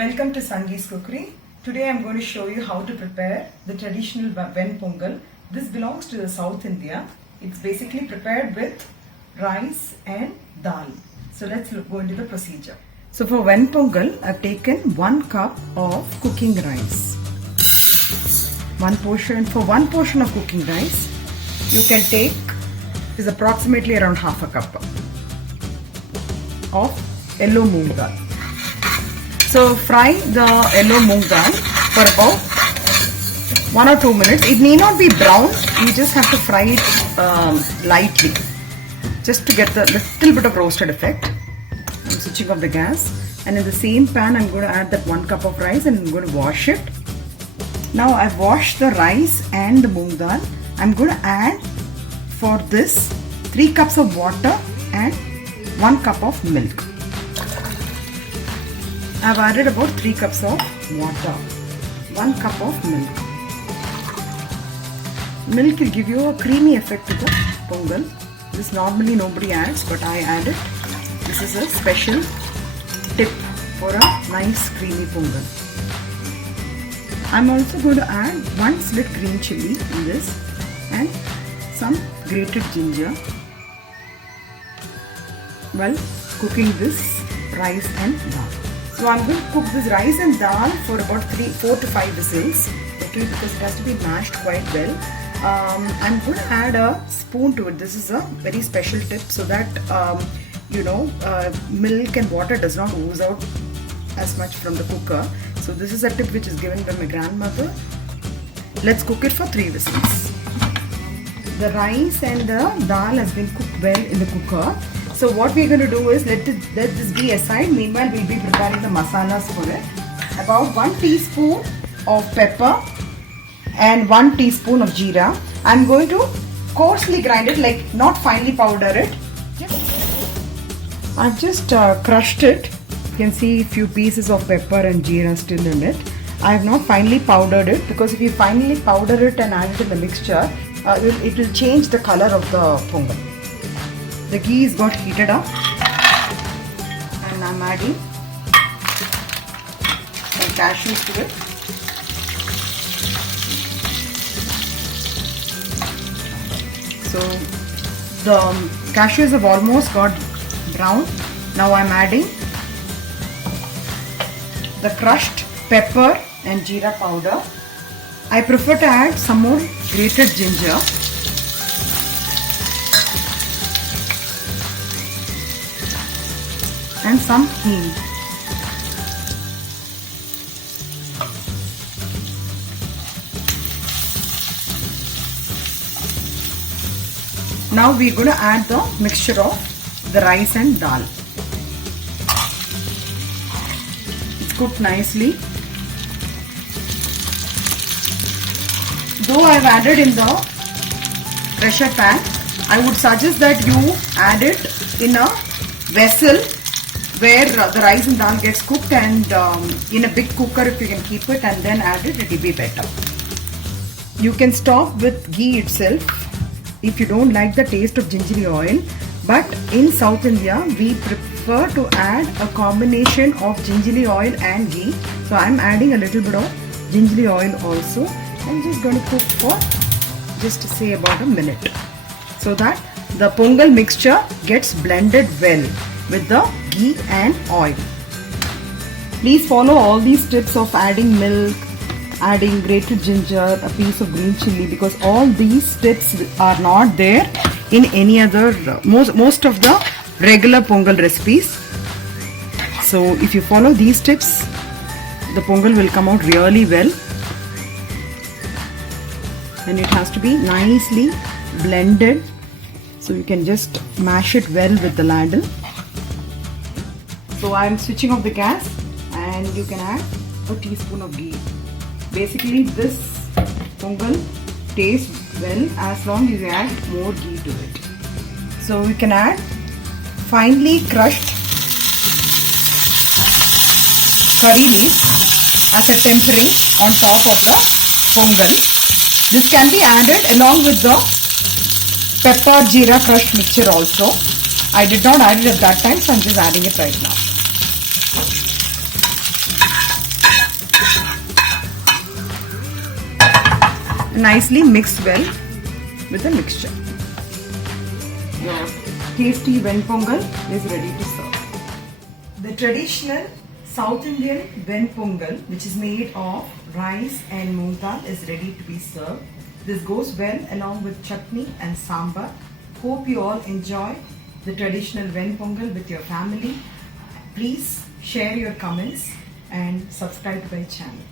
Welcome to Sangee's Cookery. Today I am going to show you how to prepare the traditional Ven Pongal. This belongs to the South India. It's basically prepared with rice and dal. So let's go into the procedure. So for Ven Pongal, I've taken 1 cup of cooking rice. For one portion of cooking rice, you can take is approximately around half a cup of yellow moong dal. So fry the yellow moong dal for about 1 or 2 minutes. It need not be brown. You just have to fry it lightly, just to get the little bit of roasted effect. I'm switching off the gas, and in the same pan I'm going to add that 1 cup of rice and I'm going to wash it. Now I've washed the rice and the moong dal. I'm going to add for this 3 cups of water and 1 cup of milk. I've added about 3 cups of water, 1 cup of milk. Milk will give you a creamy effect to the pongal. This normally nobody adds, but I add it. This is a special tip for a nice creamy pongal. I'm also going to add 1 slit green chilli in this and some grated ginger while cooking this rice and dal. So I'm going to cook this rice and dal for about 4 to 5 whistles, okay, because it has to be mashed quite well. I'm going to add a spoon to it. This is a very special tip so that milk and water does not ooze out as much from the cooker. So this is a tip which is given by my grandmother. Let's cook it for 3 whistles. The rice and the dal has been cooked well in the cooker. So what we're going to do is let this be aside. Meanwhile, we'll be preparing the masalas for it. About 1 teaspoon of pepper and 1 teaspoon of jeera. I'm going to coarsely grind it, like not finely powder it. I've just crushed it. You can see a few pieces of pepper and jeera still in it. I have not finely powdered it because if you finely powder it and add it in the mixture, it will change the color of the pongal. The ghee is got heated up and I'm adding some cashews to it. So the cashews have almost got brown. Now I'm adding the crushed pepper and jeera powder. I prefer to add some more grated ginger. And some hing. Now we're going to add the mixture of the rice and dal. It's cooked nicely. Though I've added in the pressure pan, I would suggest that you add it in a vessel where the rice and dal gets cooked, and in a big cooker if you can keep it and then add it, it will be better. You can stop with ghee itself if you don't like the taste of gingery oil, but in South India we prefer to add a combination of gingery oil and ghee. So I'm adding a little bit of gingery oil also. I'm just going to cook for just say about a minute so that the pongal mixture gets blended well with the ghee and oil. Please follow all these tips of adding milk, adding grated ginger, a piece of green chilli, because all these tips are not there in any other, most of the regular pongal recipes. So if you follow these tips, the pongal will come out really well. And it has to be nicely blended. So you can just mash it well with the ladle. So I am switching off the gas and you can add a teaspoon of ghee. Basically this pongal tastes well as long as you add more ghee to it. So we can add finely crushed curry leaves as a tempering on top of the pongal. This can be added along with the pepper jeera crushed mixture also. I did not add it at that time, so I'm just adding it right now. nicely mix well with the mixture. Your tasty Ven Pongal is ready to serve. The traditional South Indian Ven Pongal, which is made of rice and moong dal, is ready to be served. This goes well along with chutney and sambar. Hope you all enjoy the traditional Ven Pongal with your family. Please share your comments and subscribe to my channel.